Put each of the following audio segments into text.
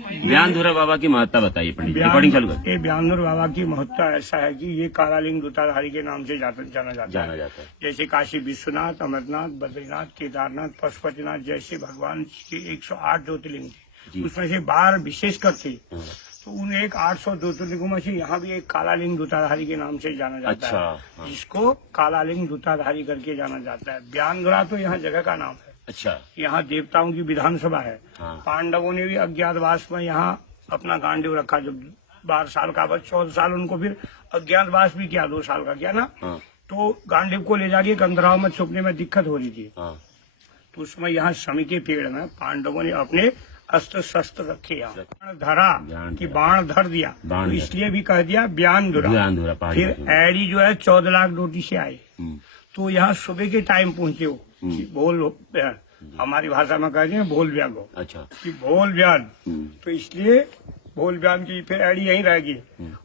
ब्यानधुरा बाबा की महत्ता बताइए पंडित जी। रिकॉर्डिंग चालू कर। ये ब्यानधुरा बाबा की महत्ता ऐसा है कि ये कालालिंग दूताधारी के नाम से जाना जाता है। जैसे काशी विश्वनाथ, अमरनाथ, बद्रीनाथ, केदारनाथ, पशुपतिनाथ जैसे भगवान के 108 ज्योतिर्लिंग थे, उसमें से 12 विशेष करके तो उन 800 ज्योतिर्लिंगों में से यहाँ भी एक कालालिंग दूताधारी के नाम से जाना जाता है, जिसको कालालिंग दूताधारी करके जाना जाता है। ब्यानधुरा तो यहाँ जगह का नाम है। अच्छा, यहाँ देवताओं की विधानसभा है। पांडवों ने भी अज्ञातवास में यहाँ अपना गांडीव रखा। जब 12 साल का बच्चा 14 साल उनको फिर अज्ञातवास भी किया, 2 साल का किया ना, तो गांडीव को ले जाके कंदराव में छुपने में दिक्कत हो रही थी। तो उसमें यहाँ शमी के पेड़ में पांडवों ने अपने अस्त्र शस्त्र रखे, यहाँ धरा कि बाण धर दिया, तो इसलिए भी कह दिया ब्यानधुरा। फिर एडी जो है 14 लाख रोटी से आए, तो यहाँ सुबह के टाइम पहुंचे हो, भोल हमारी भाषा में कहते हैं भोल ब्यान हो। अच्छा, कि भोल ब्यान, तो इसलिए भोल ब्यान की फिर एडी यहीं रहेगी।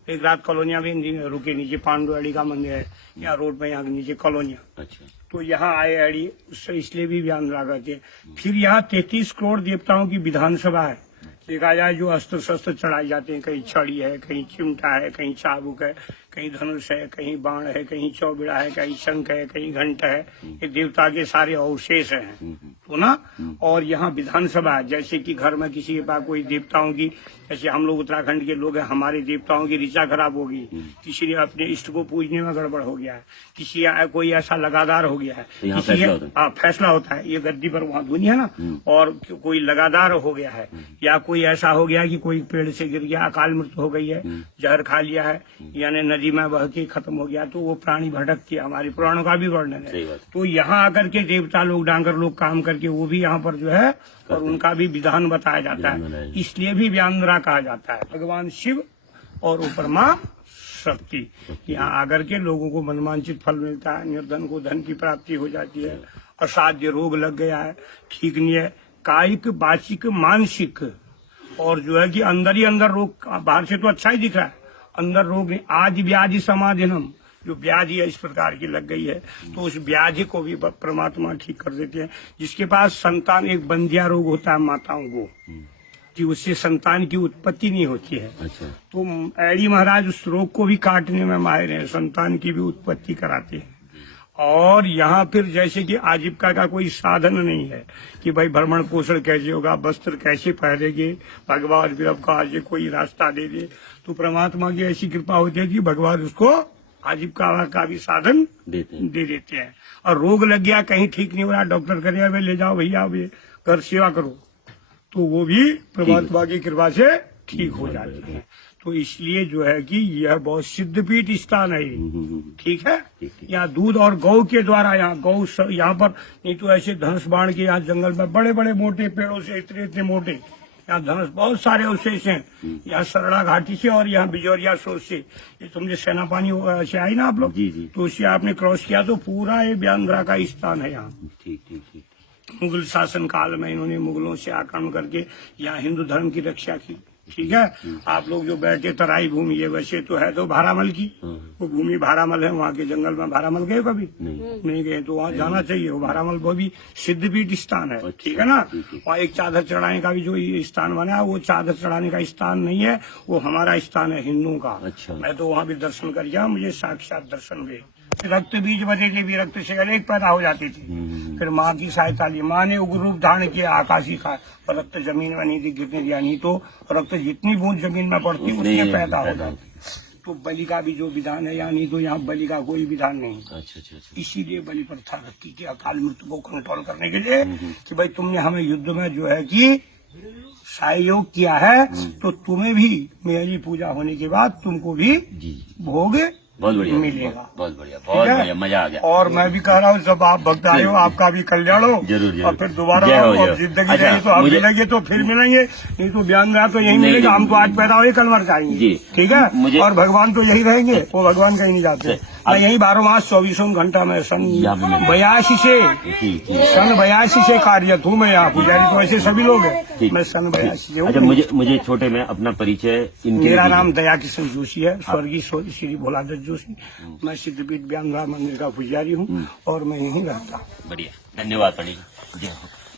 एक रात कॉलोनिया में रुके, नीचे पांडु एडी का मंदिर है, यहाँ रोड में, यहाँ नीचे कॉलोनिया। अच्छा, तो यहाँ आए एडी, उससे इसलिए भी ब्यानधुरा कहते हैं। फिर यहाँ 33 करोड़ देवताओं की विधानसभा है। देखा जाए जो अस्त्र शस्त्र चढ़ाए जाते हैं, कहीं छड़ी है, कहीं चिमटा है, कहीं चाबुक है, कहीं धनुष है, कहीं बाण है, कहीं चौबिड़ा है, कहीं शंख है, कहीं घंटा है, ये देवता के सारे अवशेष हैं, तो ना। और यहाँ विधानसभा है, जैसे कि घर में किसी के पास कोई देवताओं की, जैसे हम लोग उत्तराखंड के लोग हैं, हमारे देवताओं की ऋचा खराब होगी, किसी ने अपने इष्ट को पूजने में गड़बड़ हो गया है, किसी कोई ऐसा लगातार हो गया है, फैसला होता है, ये गद्दी पर वहाँ दुनिया है ना, और कोई लगातार हो गया है, या कोई ऐसा हो गया कि कोई पेड़ से गिर गया, अकाल मृत्यु हो गई है, जहर खा लिया है, यानी नदी में बह के खत्म हो गया, तो वो प्राणी भटकती है। हमारे पुराणों का भी वर्णन है। तो यहाँ आकर के देवता लोग, डांगर लोग काम करके वो भी यहाँ पर जो है, और उनका भी विधान बताया जाता है, इसलिए भी ब्यानधुरा कहा जाता है। भगवान शिव और ऊपर माँ शक्ति, यहाँ आकर के लोगों को मनवांचित फल मिलता है, निर्धन को धन की प्राप्ति हो जाती है, असाध्य रोग लग गया है, ठीक नहीं है, कायिक, वाचिक, मानसिक, और जो है कि अंदर ही अंदर रोग, बाहर से तो अच्छा ही दिख रहा है, अंदर रोग नहीं। आज व्याधि समाधिनम, जो व्याधि है इस प्रकार की लग गई है, तो उस व्याधि को भी परमात्मा ठीक कर देते हैं। जिसके पास संतान, एक बंदिया रोग होता है माताओं को, कि उससे संतान की उत्पत्ति नहीं होती है। अच्छा। तो एडी महाराज उस रोग को भी काटने में माहिर हैं, संतान की भी उत्पत्ति कराते हैं। और यहाँ फिर जैसे कि आजीविका का कोई साधन नहीं है कि भाई भ्रमण पोषण कैसे होगा, वस्त्र कैसे पहनेंगे, भगवान फिर आपको आज कोई रास्ता दे दे, तो परमात्मा की ऐसी कृपा होती है कि भगवान उसको आजीविका का भी साधन दे देते हैं। और रोग लग गया, कहीं ठीक नहीं हो रहा, डॉक्टर करेगा भाई ले जाओ भैया, घर सेवा करो, तो वो भी परमात्मा की कृपा से ठीक हो जाती है। तो इसलिए जो है कि यह बहुत सिद्धपीठ स्थान है, ठीक है। यहाँ दूध और गौ के द्वारा, यहाँ गौ यहाँ पर, नहीं तो ऐसे धनुष बाण के यहाँ जंगल में बड़े बड़े मोटे पेड़ों से, इतने इतने मोटे, यहाँ धनुष बहुत सारे अवशेष हैं, यहाँ सरड़ा घाटी से और यहाँ बिजौरिया सोच से, ये तुमने सेना पानी से आई ना आप लोग, तो उससे आपने क्रॉस किया, तो पूरा ये ब्यानधुरा का स्थान है यहाँ। मुगल शासन काल में इन्होंने मुगलों से आक्रमण करके यहाँ हिंदू धर्म की रक्षा की, ठीक है। आप लोग जो बैठे तराई भूमि, ये वैसे तो है तो भारामल की, वो भूमि भारामल है, वहाँ के जंगल में भारामल गए कभी? नहीं गए, तो वहाँ जाना चाहिए। वो भारामल वो भी सिद्धपीठ स्थान है, ठीक है ना। वहाँ एक चादर चढ़ाने का भी जो स्थान बना है, वो चादर चढ़ाने का स्थान नहीं है, वो हमारा स्थान है हिंदुओं का। मैं तो वहाँ भी दर्शन कर गया, मुझे साक्षात दर्शन हुए। रक्त बीज बने थे भी, रक्त से अनेक पैदा हो जाती थी, फिर माँ की सहायता ली, माँ ने उग्र रूप धारण किया, आकाशी का रक्त जमीन में नहीं गिरने दिया, नहीं तो रक्त जितनी बूंद जमीन में पड़ती उसमें पैदा हो जाती। तो बलि का भी जो विधान है, यानी तो यहाँ बलि का कोई विधान नहीं। अच्छा। इसीलिए बलि प्रथा रखी कि अकाल मृत्यु को कंट्रोल करने के लिए, कि भाई तुमने हमें युद्ध में जो है कि सहयोग किया है, तो तुम्हें भी मेरी पूजा होने के बाद तुमको भी भोग बहुत बढ़िया मिलेगा। बहुत बढ़िया, मजा आ गया। और मैं भी कह रहा हूँ, जब आप भक्त आए हो, आपका भी कल्याण हो जरूर, और फिर दोबारा और जिंदगी रही तो हम मिलेंगे, तो फिर मिलेंगे, नहीं तो ब्यानधुरा तो यही मिलेगा। हम तो आज पैदा हुए, कल मर जाएंगे, ठीक है। और भगवान तो यही रहेंगे, वो भगवान कहीं नहीं जाते। मैं यही 12 मास 24 घंटा में सन 82 से कार्यरत हूँ मैं यहाँ। पुजारी तो ऐसे सभी लोग हैं, मैं सन 82 से हूँ। अच्छा, मुझे छोटे में अपना परिचय। मेरा नाम दया किशन जोशी है, स्वर्गीय श्री भोलादत्त जोशी। मैं सिद्धपीठ ब्यानधुरा मंदिर का पुजारी हूँ और मैं यहीं रहता हूँ। बढ़िया, धन्यवाद पंडित जी।